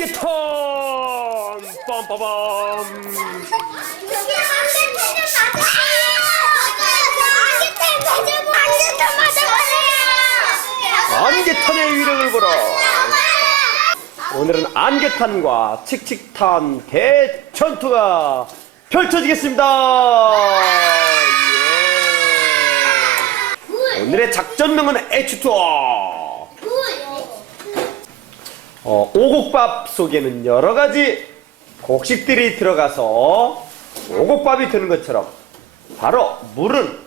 안개탄 빰빠밤 안개탄의 위력을 보라. 오늘은 안개탄과 칙칙탄 대전투가 펼쳐지겠습니다. 예. 오늘의 작전명은 H2O 어, 오곡밥 속에는 여러 가지 곡식들이 들어가서 오곡밥이 되는 것처럼 바로 물은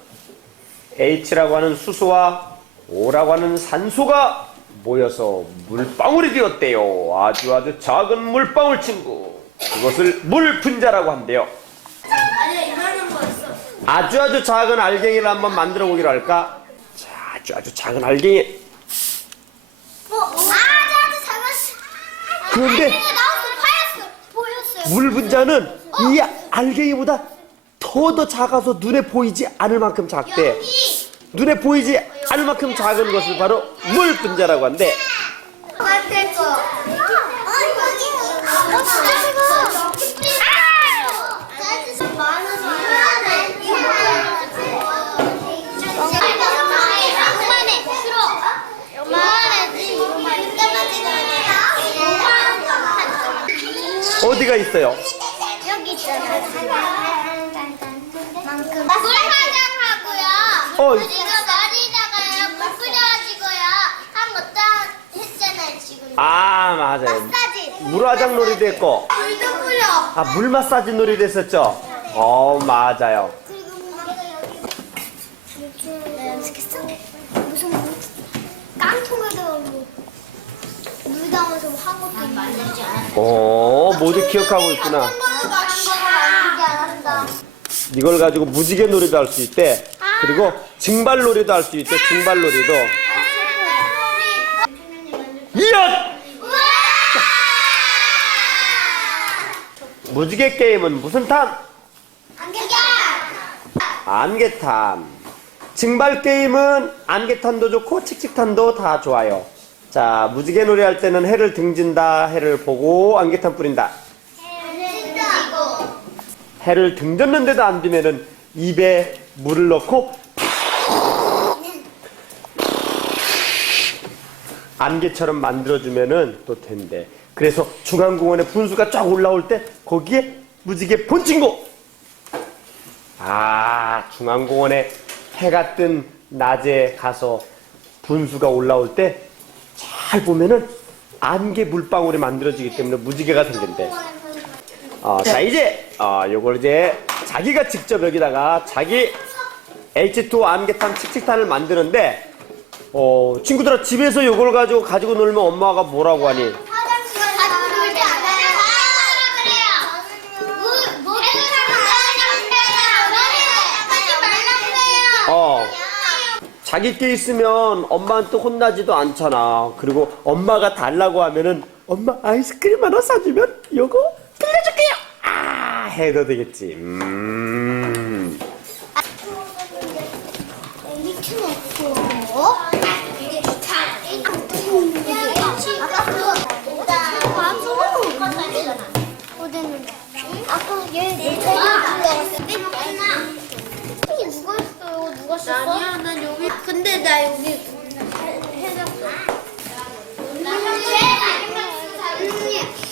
H라고 하는 수소와 O라고 하는 산소가 모여서 물방울이 되었대요. 아주 아주 작은 물방울 친구. 그것을 물 분자라고 한대요. 아주 아주 작은 알갱이를 한번 만들어 보기로 할까? 자, 아주 아주 작은 알갱이. 그런데 물 분자는 이 알갱이보다 더 더 작아서 눈에 보이지 않을 만큼 작대. 눈에 보이지 않을 만큼 작은 것을 바로 물 분자라고 한대. 어 디가 있어요? 여기 있잖아. 물화장하고요. 어. 우리가 머리다가요 물 뿌려가지고요 한 것도 했잖아요 지금. 아 맞아요. 마사지. 물화장 놀이도 했고, 물도 뿌려. 아 물 마사지 놀이도 했었죠. 어 맞아요. 그리고 내가 여기 이렇게 어떻겠어? 무슨 물 깡통에다가 뭐, 물 담아서 한 것도 어, 모두 기억하고 있구나. 이걸 가지고 무지개 놀이도 할 수 있대. 그리고 증발 놀이도 할 수 있대. 증발 놀이도. 이야! 무지개 게임은 무슨 탄? 안개탄. 증발 게임은 안개탄도 좋고 칙칙탄도 다 좋아요. 자, 무지개 놀이 할 때는 해를 등진다, 해를 보고 안개탄 뿌린다. 해를 등졌는데도 안 되면은 입에 물을 넣고 안개처럼 만들어주면은 또 된대. 그래서 중앙공원에 분수가 쫙 올라올 때 거기에 무지개 본 친구. 아 중앙공원에 해가 뜬 낮에 가서 분수가 올라올 때 잘 보면은 안개 물방울이 만들어지기 때문에 무지개가 생긴대. 어, 자 이제 어, 요걸 이제 자기가 직접 여기다가 자기 H2 안개탄 칙칙탄을 만드는데 어, 친구들아 집에서 요걸 가지고 가지고 놀면 엄마가 뭐라고 하니? 자기 게 있으면 엄마한테 혼나지도 않잖아. 그리고 엄마가 달라고 하면은 엄마 아이스크림 하나 사주면 요거 빌려줄게요. 아 해도 되겠지. 음. 아까 얘 했어요? 누가 썼어? 아니야, 난 여기. 근데 나 여기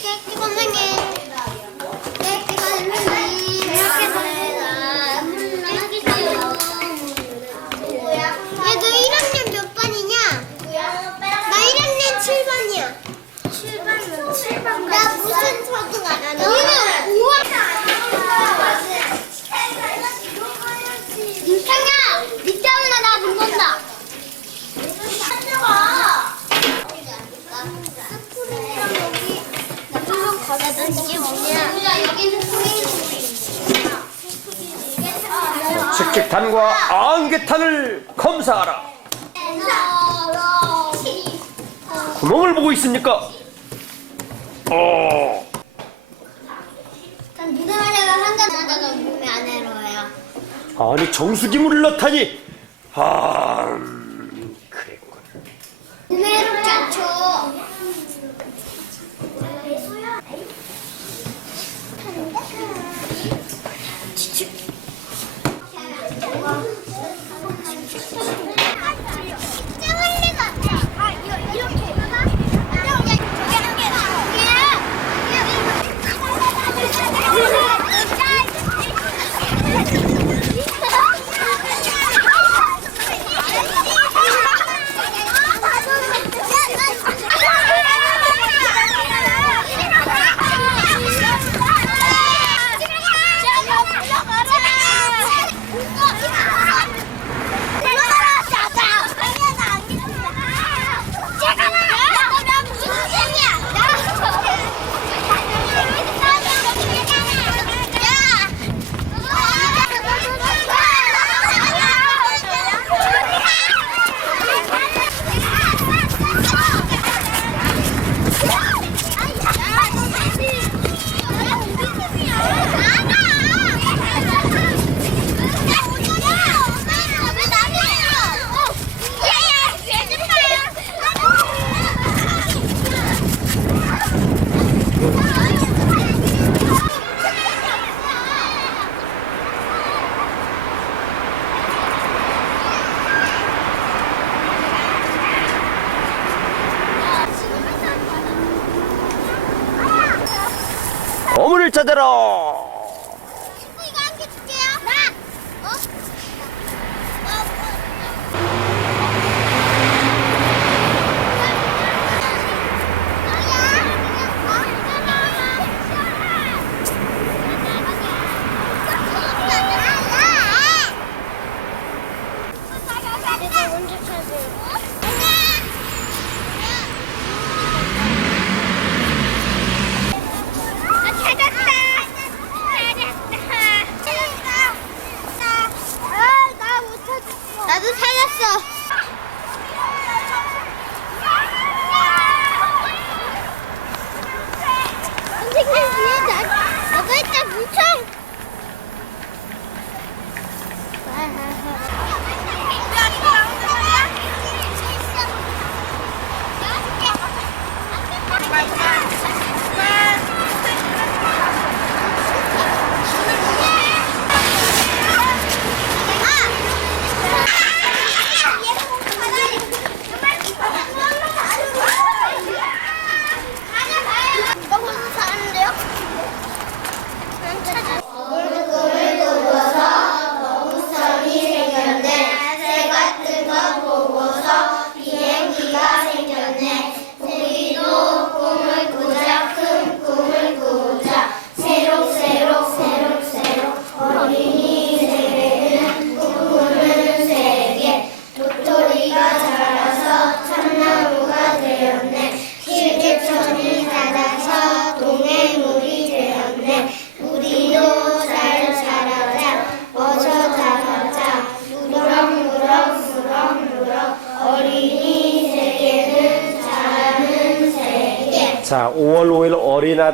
깨끼 선생님. 깨끼 선생님. 이렇게 얘너 1학년 몇 반이냐? 나 1학년 7반이야. 7반, 7반. 나 무슨 초등 알아? 너는 5학 윤창야! 니 때문에 나눈 건다. 이게 뭐냐? 여기는 칙칙탄과 안개탄을 검사하라. 구멍을 보고 있습니까? 어. 몸이 안 해로워요. 아니 정수기 물을 넣다니. 아,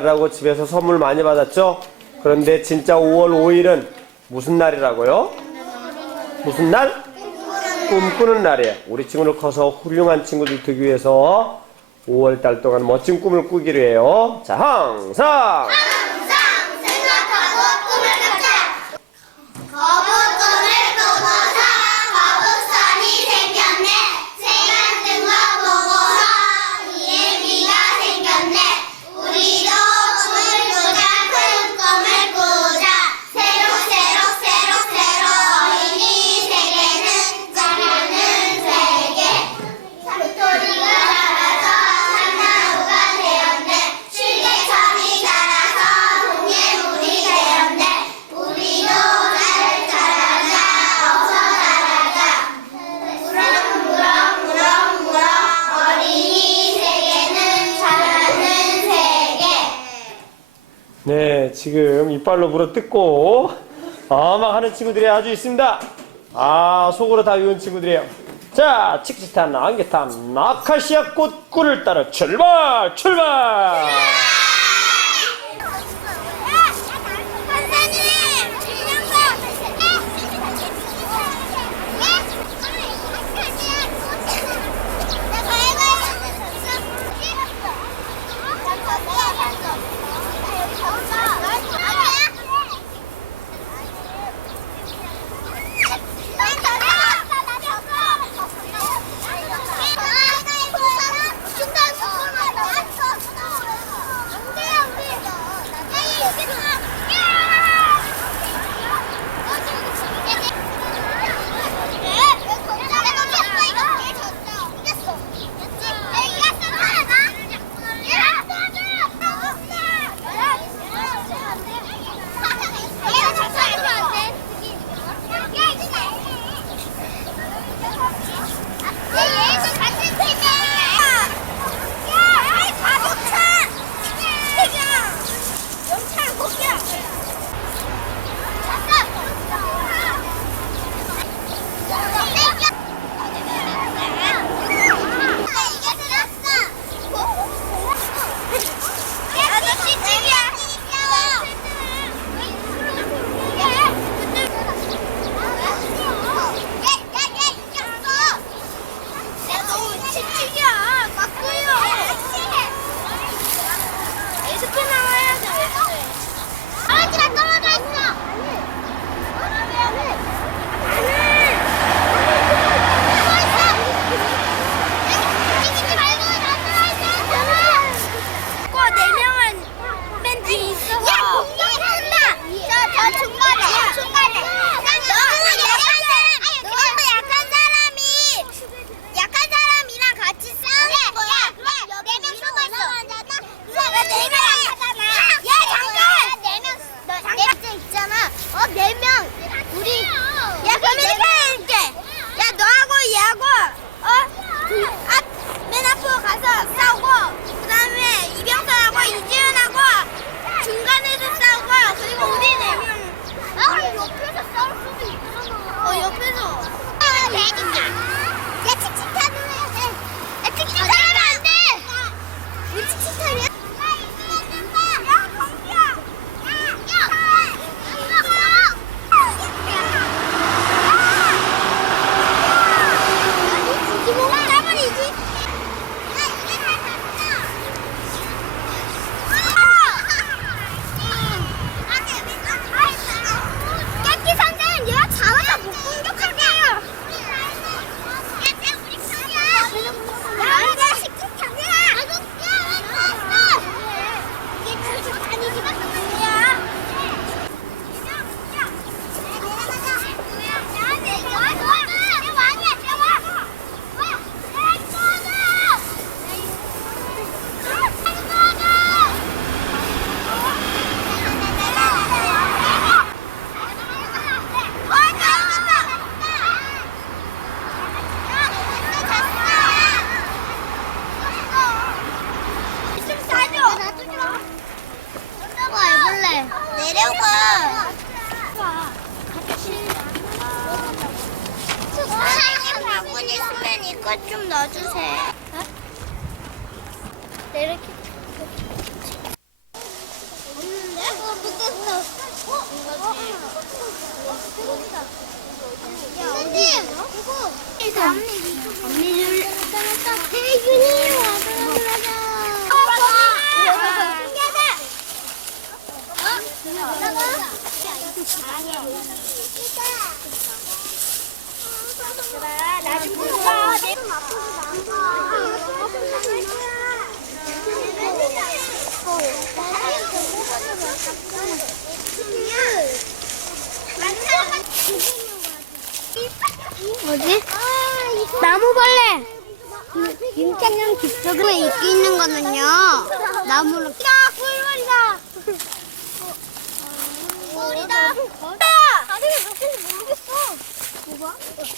날이라고 집에서 선물 많이 받았죠? 그런데 진짜 5월 5일은 무슨 날이라고요? 무슨 날? 꿈꾸는 날이에요. 우리 친구를 커서 훌륭한 친구들 되기 위해서 5월 달 동안 멋진 꿈을 꾸기로 해요. 자, 항상! 지금 이빨로 물어 뜯고 어막 하는 친구들이 아주 있습니다. 아 속으로 다 외운 친구들이에요. 자 칙칙탄 안개탄 아카시아 꽃꿀을 따라 출발 출발. 좀 넣어주세요. 이렇게. 없는데? 어, 묻었어. 선생님, 이거. 언니들. 대준이 와서 가자. 신기하다. 뭐지? 나무벌레. 임창년 깃속에 있기 있는 거는요. 나무로. 야, 꿀벌이다. 꿀이다. 다리가 몇 개인지 모르겠어. 뭐봐?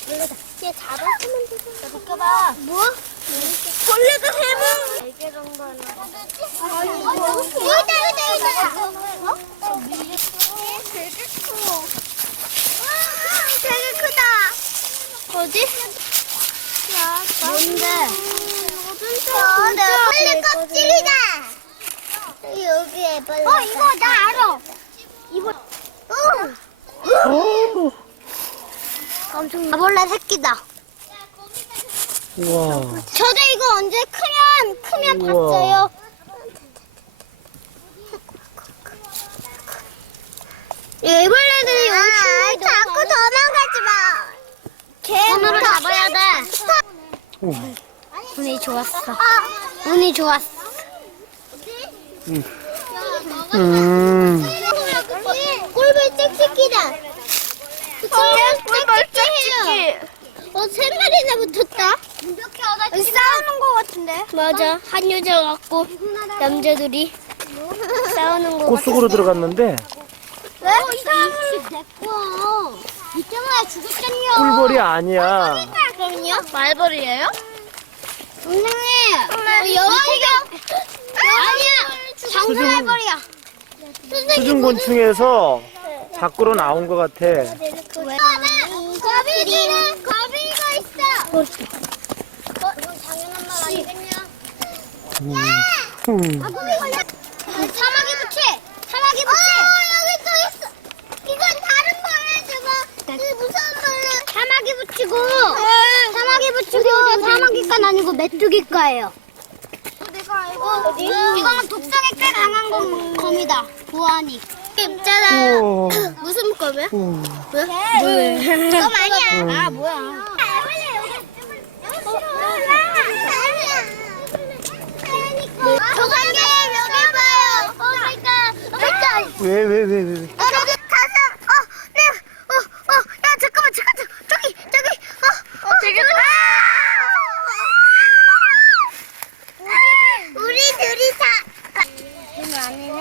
벌레다. 얘 잡았으면 되잖아. 비켜봐. 뭐? 벌레가 세 명. 네개 정도는. 아, 이거. 여기다, 여기다, 여기다. 어? 되게 커. 와, 되게 크다. 어디? 뭔데? 어, 벌레 껍질이다. 여기에 벌레. 어, 이거 나 알아. 이거. 응. 오, 엄청 벌레 새끼다. 우와. 저도 이거 언제 크면 크면 우와. 봤어요. 애벌레들이 여기 자꾸 도망가지 마. 손으로 잡아야 돼. 오. 운이 좋았어. 운이 좋았어. 음. 꿀벌 짹짹기다. 꿀벌 짹짹해요. 어, 세 마리나 붙었다. 여기 싸우는 거 같은데? 맞아. 한 여자 갖고 남자들이 싸우는 거 꽃 속으로 들어갔는데 왜? 이 사람을 데리고 이때문에 죽었잖요. 꿀벌이 아니야. 그럼요? 말벌이에요? 선생님, 여왕이가 아니야. 장수 말벌이야. 수중 곤충에서 밖으로 나온 것 같아. 거북이는 거북이가 있어. 어, 이건 당연한 말 아니겠냐? 음. 사마귀 부채! 사마귀 부채! 어, 여기 또 있어! 이건 다른 벌레, 저거! 이 무서운 벌레! 사마귀 붙이고, 사마귀 붙이고, 사마귀과는 아니고 메뚜기과예요. 내가 알고 이거는 독성에 꽤 강한 건, 검이다. 보안이. 있잖아. 우와. 무슨 검이야? 우와. 왜? 검 아니야. 아, 뭐야. 조상님 여기 봐요. 어, 그러니까, 그러니까. 왜, 왜, 왜, 왜, 왜? 어, 저기 가서, 어, 네, 어, 어, 야, 잠깐만, 잠깐, 잠깐, 저기, 저기, 어, 어, 되게 우리 둘이 다. 이거 아니네.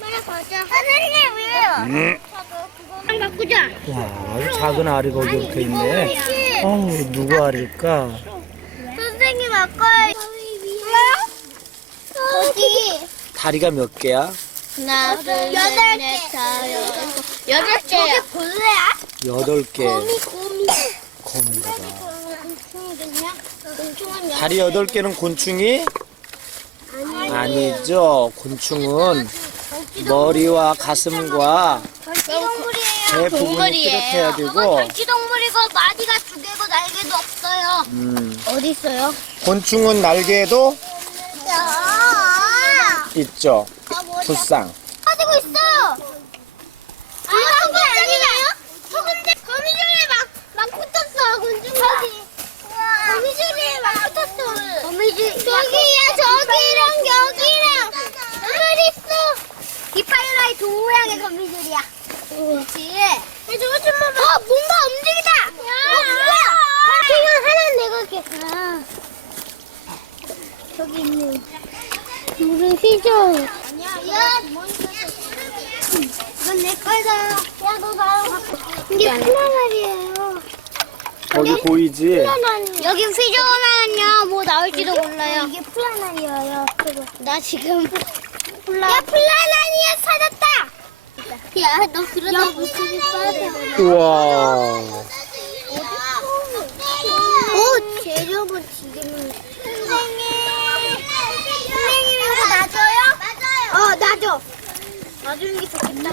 빨리 가자. 선생님 왜요? 음. 한 바꾸자. 와, 아주 작은 알이 거기 이렇게 있네. 어우, 누구 알일까? 선생님 아까? 어디? 다리가 몇 개야? 하나, 둘, 여덟 개. 여덟 개야. 저게 벌레야? 여덟 개. 곰이 곰이. 곰인가 봐. 곤충이겠냐? 곤충은 다리 여덟 개는 곤충이? 아니죠. 곤충은 머리와 가슴과 배 부분이 뚜렷해야 되고, 절지동물이고 마디가 두 개고 날개도 없어요. 음, 어디 있어요? 곤충은 날개도 야. 있죠. 아? 두쌍. 가지고 있어요. 아, 저거 아니에요? 저 근데 거미줄에 막, 막 붙었어, 곤충이. 거미줄에 막 붙었어. 거미줄. 저기야, 저기랑 여기랑. 물 있어. 이파이라이 동 모양의 거미줄이야. 그렇지. 좀 봐봐. 어, 뭔가 움직이다. 어, 뭐야? 그냥 하나는 내가 할게. 아. 저기 있네. 물은 휘죠. 아니야, 야, 이건 내 거다. 야, 너 나랑 갖고. 이게 플라날이에요. 거기 보이지? 여기 휘저으면요, 뭐 나올지도 몰라요. 이게 플라날이에요. 나 지금. 플라... 야, 플라날이야, 찾았다! 야, 너 그러다 물속에 빠져. 우와. 오, 재료는 지금은. 선생님. 선생님, 이거 놔줘요? 맞아요. 어, 놔줘. 놔주는 게 좋겠다.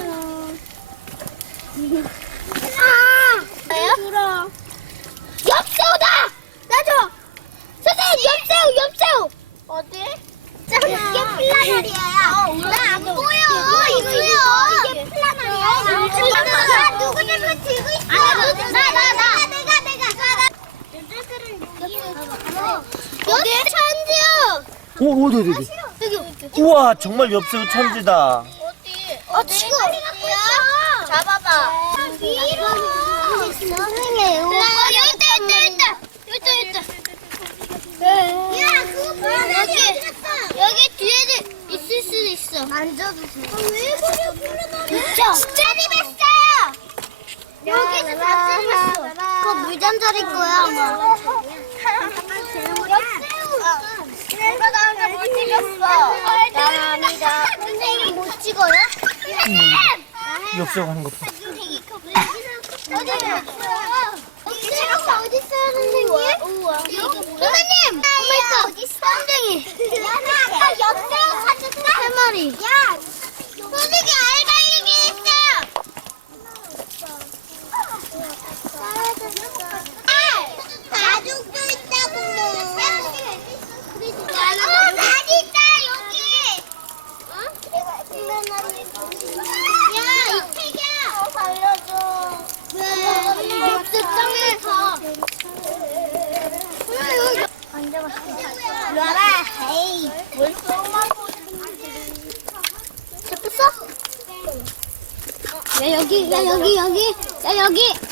아! 뭐요? 들어. 엽새우다! 놔줘! 선생님, 엽새우, 엽새우! 어디? 이게 플라너리아야. 나안 보여. 이거요. 이게 플라너리아야. 나 누구 들고 들고 있어? 나, 나, 나. 내가, 내가. 여기 천지요. 오, 어디, 어디, 어디. 여기. 우와, 정말 엽새우 천지다. 어디? 어, 지금. 잡아봐. 위로. 선생님. 어, 여기 있다, 여기 있다, 여기 있다. 여기 있다, 여기 있다. 야, 그거? 여기, 여기 뒤에도 있을 수도 있어. 만져도 돼. 왜 버려, 불러놔? 진짜 입었어요! 여기는 다 찔렸어. 그거 물잠자릴 거야, 아마. 내가 나한테 못 찍었어. 나랍니다. 선생님 못 찍어요? 선생님! 엽새우 하는 거 봐. 어디 있어요? 어디 있어요, 선생님? 선생님! 오마이갓! 어디 있어? 선생님! 아까 엽새가 찾았다? 세 마리. 야! 선생님 알바이기 했어요! 가죽도 있다고. 어, 바지 있다 여기. 야, 이 책이야. 살려줘. 왜? 엽새 짱에 가. 안 잡았어. 놔라. 에이. 뭘 잡혔어? 야 여기, 여기, 야 여기.